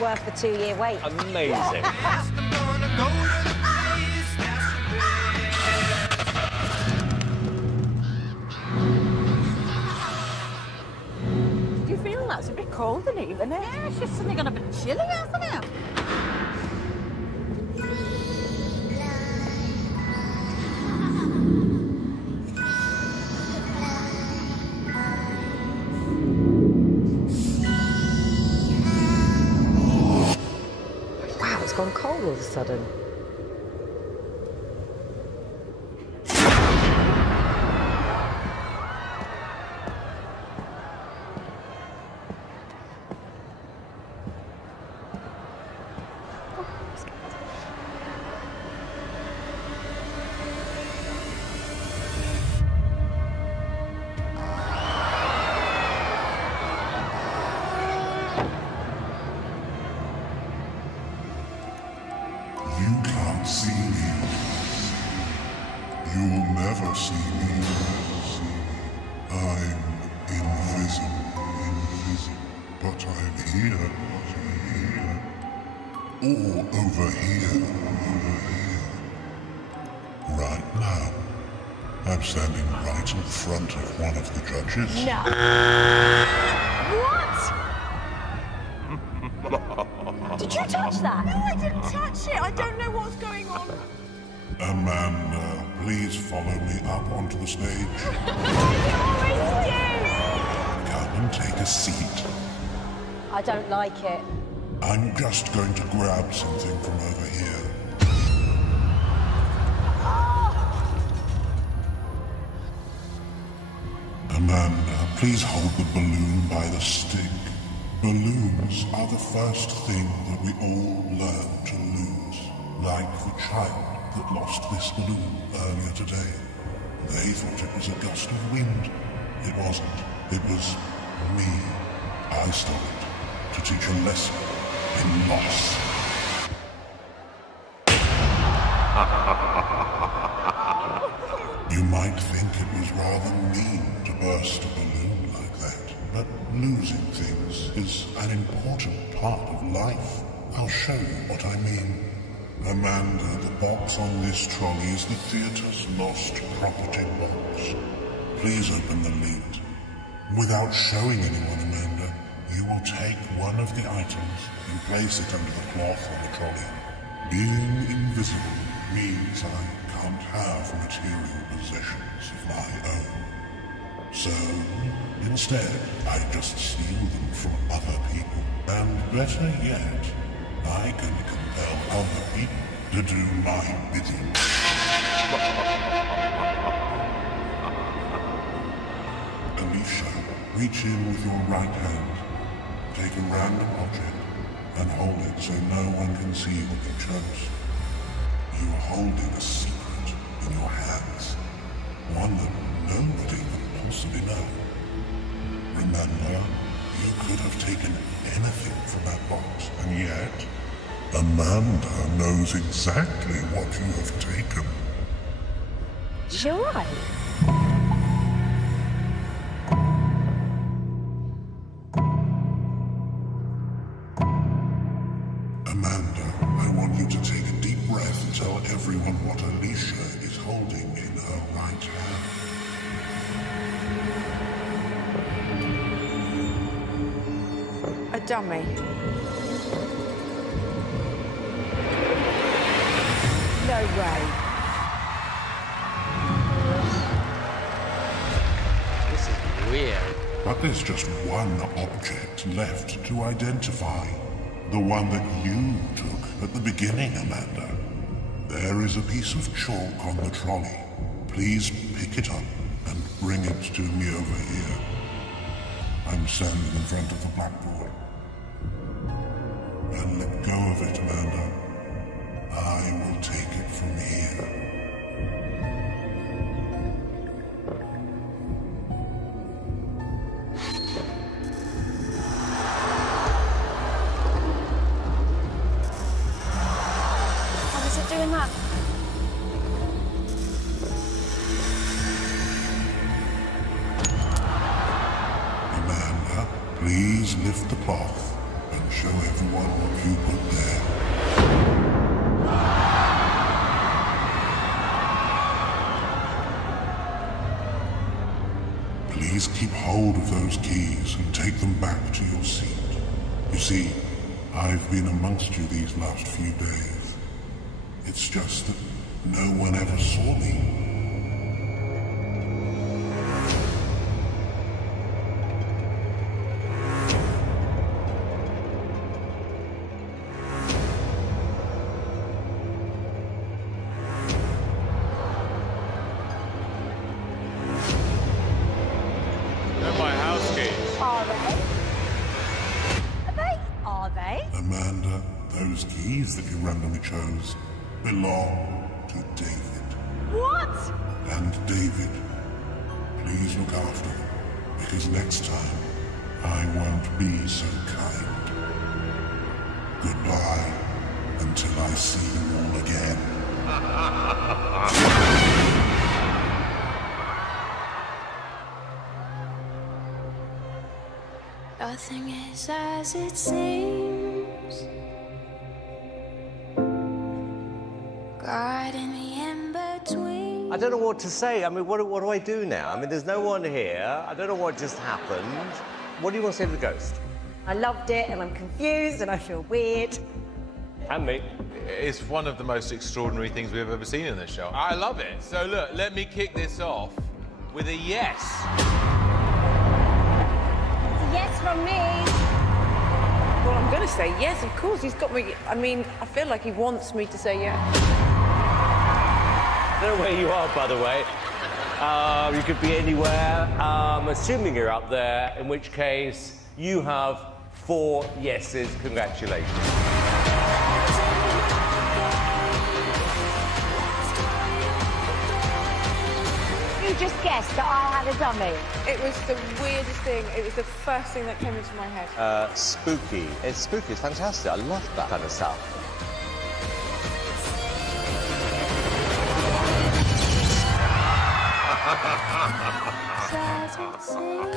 worth the 2-year wait. Amazing. Do you feel that's a bit cold in it, isn't it? Yeah, it's just suddenly got a bit chilly, hasn't it? Wow, it's gone cold all of a sudden. You can't see me. You'll never see me. I'm invisible. But I'm here. Or over here. Right now. I'm standing right in front of one of the judges. No. What? Did you touch that? No, I didn't touch it. I don't know what's going on. Amanda, please follow me up onto the stage. Come and take a seat. I don't like it. I'm just going to grab something from over here. Amanda, please hold the balloon by the stick. Balloons are the first thing that we all learn to lose. Like the child that lost this balloon earlier today. They thought it was a gust of wind. It wasn't. It was me. I stole it to teach a lesson in loss. You might think it was rather mean to burst a balloon like that, but losing things is an important part of life. I'll show you what I mean. Amanda, the box on this trolley is the theatre's lost property box. Please open the lid. Without showing anyone, Amanda, you will take one of the items and place it under the cloth on the trolley. Being invisible means I can't have material possessions of my own. So, instead, I just steal them from other people. And better yet, I can compel other people to do my bidding. Alicia, reach in with your right hand. Take a random object and hold it so no one can see what you chose. You are holding a secret in your hands. One that nobody could possibly know. Remember, you could have taken anything from that box, and yet, Amanda knows exactly what you have taken. Is she alright? Amanda, I want you to take a deep breath and tell everyone what Alicia is holding in her right hand. A dummy. No way. This is weird. But there's just one object left to identify. The one that you took at the beginning, Amanda. There is a piece of chalk on the trolley. Please pick it up and bring it to me over here. I'm standing in front of the blackboard. And let go of it, Amanda. I will take it from here. How is it doing that? Amanda, please lift the cloth and show everyone what you put there. Please keep hold of those keys and take them back to your seat. You see, I've been amongst you these last few days. It's just that no one ever saw me. They're my house keys. Are they? Are they? Amanda, those keys that you randomly chose belong to David. What? And David, please look after them, because next time I won't be so kind. Goodbye, until I see you all again. Nothing is as it seems. God in the in-between. I don't know what to say. I mean, what do I do now? I mean, there's no one here. I don't know what just happened. What do you want to say to the ghost? I loved it, and I'm confused, and I feel weird. And me. It's one of the most extraordinary things we've ever seen in this show. I love it. So look, let me kick this off with a yes. Yes from me. Well, I'm going to say yes, of course. He's got me... I mean, I feel like he wants me to say yes. I don't know where you are, by the way. You could be anywhere. Assuming you're up there, in which case you have 4 yeses. Congratulations. You just guessed that I had a dummy. It was the weirdest thing. It was the first thing that came into my head. Spooky. It's spooky. It's fantastic. I love that kind of stuff. As it seems.